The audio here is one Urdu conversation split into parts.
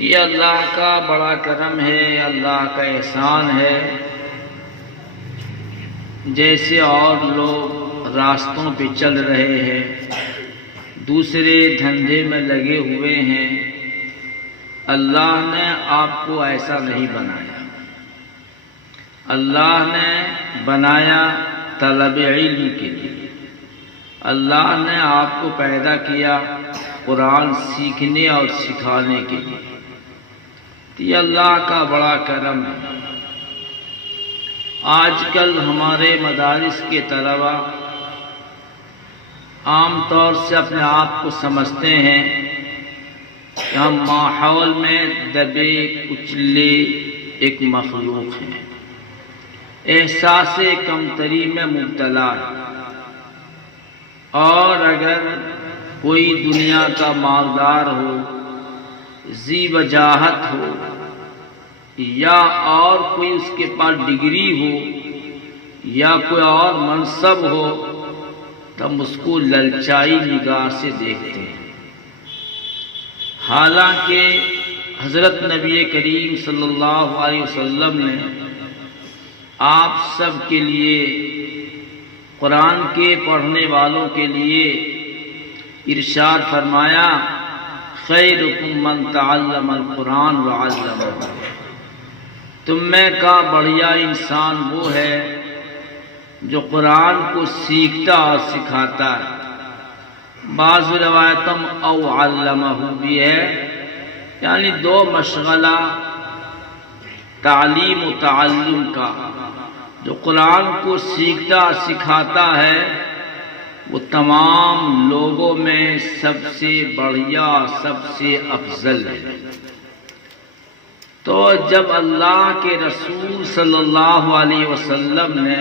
یہ اللہ کا بڑا کرم ہے، اللہ کا احسان ہے۔ جیسے اور لوگ راستوں پہ چل رہے ہیں، دوسرے دھندے میں لگے ہوئے ہیں، اللہ نے آپ کو ایسا نہیں بنایا۔ اللہ نے بنایا طلب علم کے لیے۔ اللہ نے آپ کو پیدا کیا قرآن سیکھنے اور سکھانے کے لیے۔ تو یہ اللہ کا بڑا کرم ہے۔ آج کل ہمارے مدارس کے طلباء عام طور سے اپنے آپ کو سمجھتے ہیں کہ ہم ماحول میں دبے کچلے ایک مخلوق ہیں، احساس کمتری میں مبتلا ہے، اور اگر کوئی دنیا کا مالدار ہو، ذی وجاہت ہو، یا اور کوئی اس کے پاس ڈگری ہو یا کوئی اور منصب ہو، تم اس کو للچائی نگاہ سے دیکھتے ہیں۔ حالانکہ حضرت نبی کریم صلی اللہ علیہ وسلم نے آپ سب کے لیے، قرآن کے پڑھنے والوں کے لیے ارشاد فرمایا، خیرکم من تعلم القرآن وعلمہ۔ تم میں کا بڑھیا انسان وہ ہے جو قرآن کو سیکھتا اور سکھاتا ہے۔ بعض روایتوں او علمہ بھی ہے، یعنی دو مشغلہ تعلیم و تعلم کا۔ جو قرآن کو سیکھتا سکھاتا ہے وہ تمام لوگوں میں سب سے بڑھیا، سب سے افضل ہے۔ تو جب اللہ کے رسول صلی اللہ علیہ وسلم نے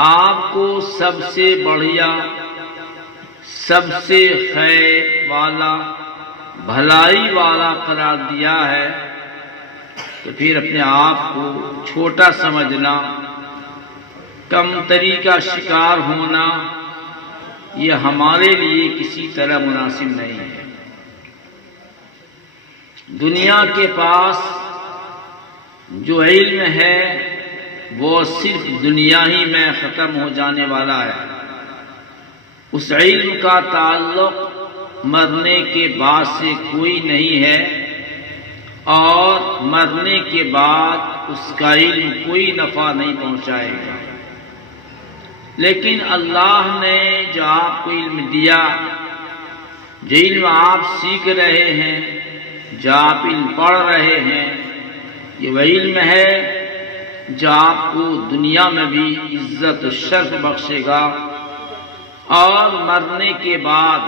آپ کو سب سے بڑھیا، سب سے خیر والا، بھلائی والا قرار دیا ہے، تو پھر اپنے آپ کو چھوٹا سمجھنا، کمتری کا شکار ہونا، یہ ہمارے لیے کسی طرح مناسب نہیں ہے۔ دنیا کے پاس جو علم ہے وہ صرف دنیا ہی میں ختم ہو جانے والا ہے۔ اس علم کا تعلق مرنے کے بعد سے کوئی نہیں ہے، اور مرنے کے بعد اس کا علم کوئی نفع نہیں پہنچائے گا۔ لیکن اللہ نے جو آپ کو علم دیا، جو علم آپ سیکھ رہے ہیں، جو آپ علم پڑھ رہے ہیں، یہ وہ علم ہے جو آپ کو دنیا میں بھی عزت و شرف بخشے گا، اور مرنے کے بعد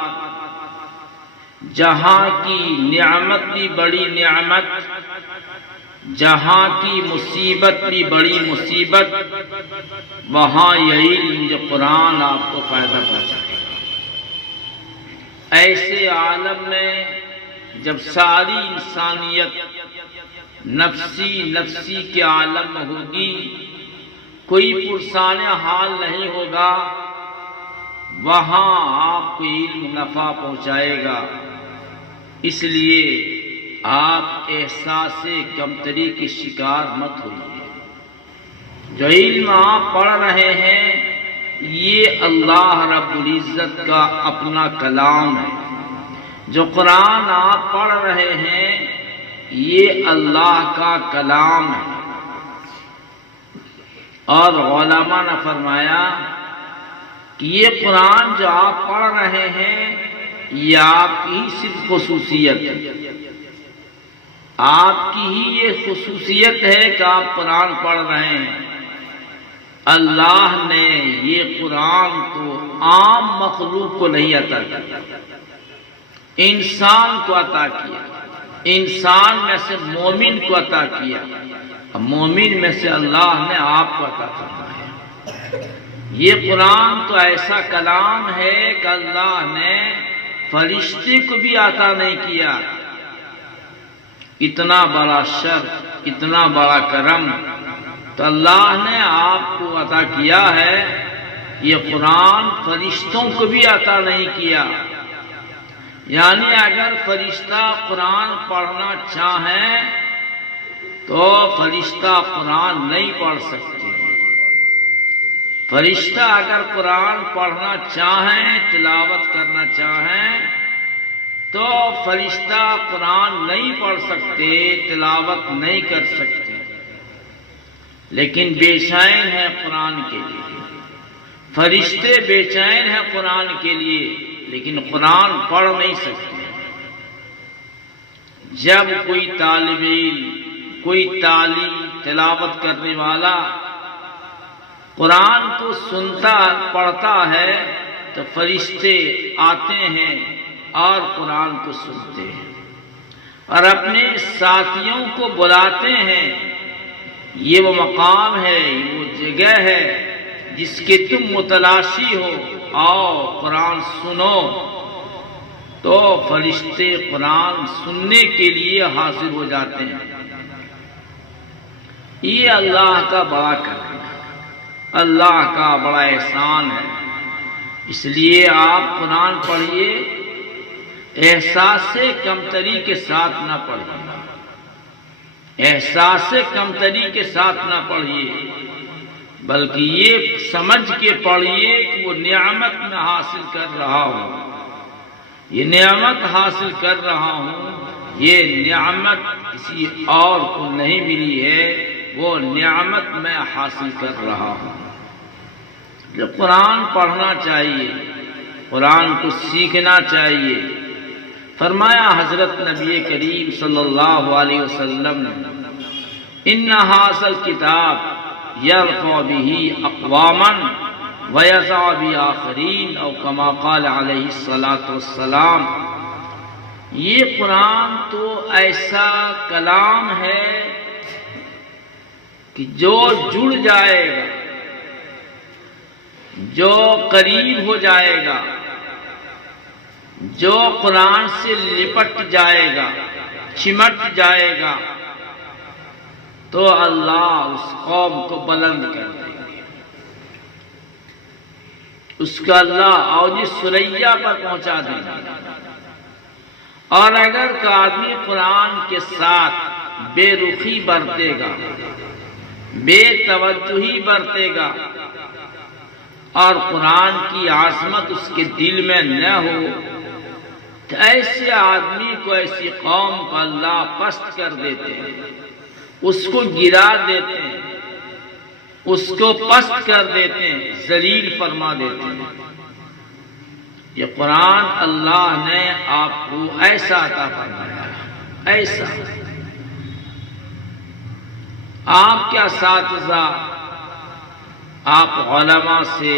جہاں کی نعمت بھی بڑی نعمت، جہاں کی مصیبت بھی بڑی مصیبت، وہاں یہ علم جو قرآن آپ کو فائدہ پہنچائے گا۔ ایسے عالم میں جب ساری انسانیت نفسی کے عالم میں ہوگی، کوئی پرسان حال نہیں ہوگا، وہاں آپ کو علم نفع پہنچائے گا۔ اس لیے آپ احساس کمتری کے شکار مت ہوئیے۔ جو علم آپ پڑھ رہے ہیں یہ اللہ رب العزت کا اپنا کلام ہے۔ جو قرآن آپ پڑھ رہے ہیں یہ اللہ کا کلام ہے۔ اور علماء نے فرمایا کہ یہ قرآن جو آپ پڑھ رہے ہیں یہ آپ کی ہی صرف خصوصیت ہے، آپ کی ہی یہ خصوصیت ہے کہ آپ قرآن پڑھ رہے ہیں۔ اللہ نے یہ قرآن تو عام مخلوق کو نہیں عطا کیا، انسان کو عطا کیا، انسان میں سے مومن کو عطا کیا، مومن میں سے اللہ نے آپ کو عطا فرمایا۔ یہ قرآن تو ایسا کلام ہے کہ اللہ نے فرشتے کو بھی عطا نہیں کیا۔ اتنا بڑا شرف، اتنا بڑا کرم تو اللہ نے آپ کو عطا کیا ہے۔ یہ قرآن فرشتوں کو بھی عطا نہیں کیا، یعنی اگر فرشتہ قرآن پڑھنا چاہیں تو فرشتہ قرآن نہیں پڑھ سکتے۔ فرشتہ اگر قرآن پڑھنا چاہیں، تلاوت کرنا چاہیں تو فرشتہ قرآن نہیں پڑھ سکتے، تلاوت نہیں کر سکتے، لیکن بے چین ہے قرآن کے لیے۔ فرشتے بے چین ہیں قرآن کے لیے، لیکن قرآن پڑھ نہیں سکتے۔ جب کوئی طالب علم، کوئی تعلیم تلاوت کرنے والا قرآن کو سنتا پڑھتا ہے تو فرشتے آتے ہیں اور قرآن کو سنتے ہیں اور اپنے ساتھیوں کو بلاتے ہیں۔ یہ وہ مقام ہے، یہ وہ جگہ ہے جس کے تم متلاشی ہو، آؤ قرآن سنو۔ تو فرشتے قرآن سننے کے لیے حاضر ہو جاتے ہیں۔ یہ اللہ کا بڑا کرم ہے، اللہ کا بڑا احسان ہے۔ اس لیے آپ قرآن پڑھیے، احساس کمتری کے ساتھ نہ پڑھیے، احساس کمتری کے ساتھ نہ پڑھیے، بلکہ یہ سمجھ کے پڑھیے کہ وہ نعمت میں حاصل کر رہا ہوں، یہ نعمت حاصل کر رہا ہوں، یہ نعمت کسی اور کو نہیں ملی ہے، وہ نعمت میں حاصل کر رہا ہوں۔ جب قرآن پڑھنا چاہیے، قرآن کو سیکھنا چاہیے۔ فرمایا حضرت نبی کریم صلی اللہ علیہ وسلم نے، ان ھذا الکتاب یرفع بہ اقواما ویضع بہ آخرین، او کما قال علیہ الصلاۃ والسلام۔ یہ قرآن تو ایسا کلام ہے کہ جو جڑ جائے گا، جو قریب ہو جائے گا، جو قرآن سے لپٹ جائے گا، چمٹ جائے گا، تو اللہ اس قوم کو بلند کر دیں گے، اس کا اللہ اوج ثریا پر پہنچا دیں گے۔ اور اگر کوئی آدمی قرآن کے ساتھ بے رخی برتے گا، بے توجہی برتے گا، اور قرآن کی عظمت اس کے دل میں نہ ہو، تو ایسے آدمی کو، ایسی قوم کو اللہ پست کر دیتے ہیں، اس کو گرا دیتے ہیں، اس کو پست کر دیتے ہیں، ذلیل فرما دیتے ہیں۔ یہ قرآن اللہ نے آپ کو ایسا عطا فرمایا ہے، ایسا۔ آپ کے اساتذہ، آپ علماء سے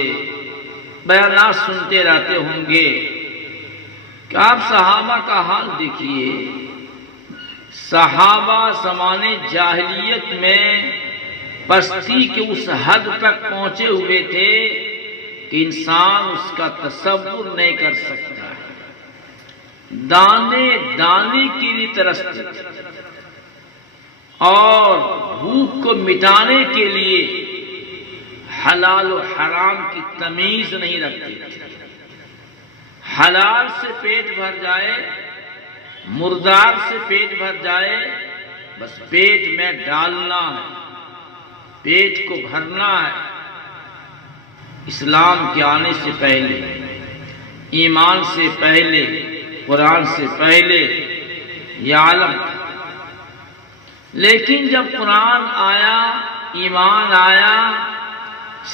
بیانات سنتے رہتے ہوں گے کہ آپ صحابہ کا حال دیکھیے۔ صحابہ زمانے جاہلیت میں پستی کے اس حد تک پہنچے ہوئے تھے کہ انسان اس کا تصور نہیں کر سکتا، دانے دانے کے لیے ترستے اور بھوک کو مٹانے کے لیے حلال و حرام کی تمیز نہیں رکھتے تھے۔ حلال سے پیٹ بھر جائے، مردار سے پیٹ بھر جائے، بس پیٹ میں ڈالنا ہے، پیٹ کو بھرنا ہے۔ اسلام کے آنے سے پہلے، ایمان سے پہلے، قرآن سے پہلے یہ عالم تھا۔ لیکن جب قرآن آیا، ایمان آیا،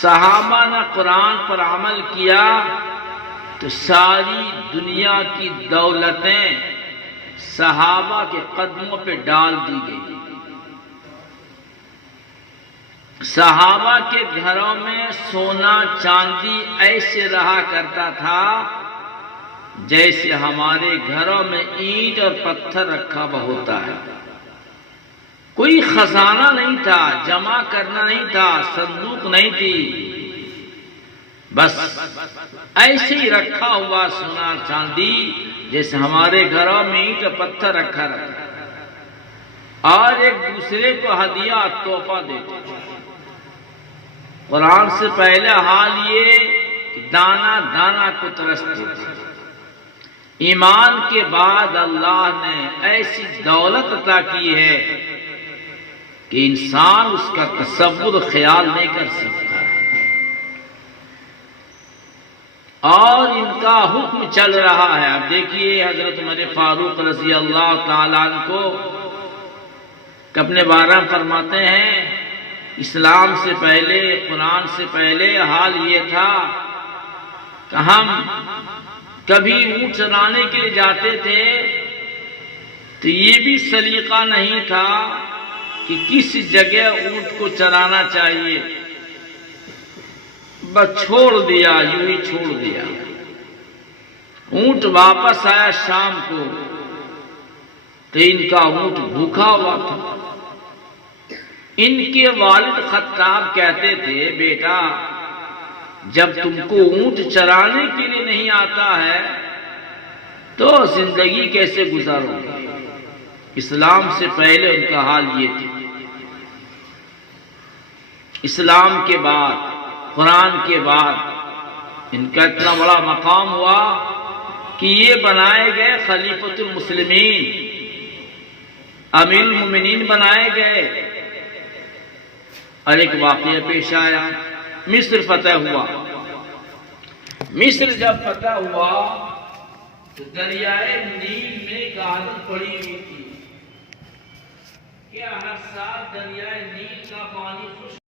صحابہ نے قرآن پر عمل کیا، تو ساری دنیا کی دولتیں صحابہ کے قدموں پہ ڈال دی گئی۔ صحابہ کے گھروں میں سونا چاندی ایسے رہا کرتا تھا جیسے ہمارے گھروں میں اینٹ اور پتھر رکھا ہوا ہوتا ہے۔ کوئی خزانہ نہیں تھا، جمع کرنا نہیں تھا، صندوق نہیں تھی، بس ایسے ہی رکھا ہوا سونا چاندی جیسے ہمارے گھروں میں اینٹ اور پتھر رکھا رہتا، اور ایک دوسرے کو ہدیہ تحفہ دیتے تھے۔ قرآن سے پہلے حال یہ کہ دانا دانا کو ترستے تھے، ایمان کے بعد اللہ نے ایسی دولت عطا کی ہے کہ انسان اس کا تصور خیال نہیں کر سکتا، اور ان کا حکم چل رہا ہے۔ اب دیکھیے حضرت عمر فاروق رضی اللہ تعالیٰ عنہ کو اپنے بارے میں فرماتے ہیں، اسلام سے پہلے، قرآن سے پہلے حال یہ تھا کہ ہم کبھی اونٹ چرانے کے لیے جاتے تھے تو یہ بھی سلیقہ نہیں تھا کہ کس جگہ اونٹ کو چرانا چاہیے، بس چھوڑ دیا، یوں ہی چھوڑ دیا۔ اونٹ واپس آیا شام کو تو ان کا اونٹ بھوکا ہوا تھا۔ ان کے والد خطاب کہتے تھے، بیٹا جب تم کو اونٹ چرانے کے لیے نہیں آتا ہے تو زندگی کیسے گزارو گے؟ اسلام سے پہلے ان کا حال یہ تھا۔ اسلام کے بعد، قرآن کے بعد ان کا اتنا بڑا مقام ہوا کہ یہ بنائے گئے خلیفۃ المسلمین، امیر المومنین بنائے گئے۔ اور ایک واقعہ پیش آیا، مصر فتح ہوا۔ مصر جب فتح ہوا تو دریائے نیل میں ایک عادت پڑی ہوئی تھی کہ ہر سال دریائے نیل کا پانی خشک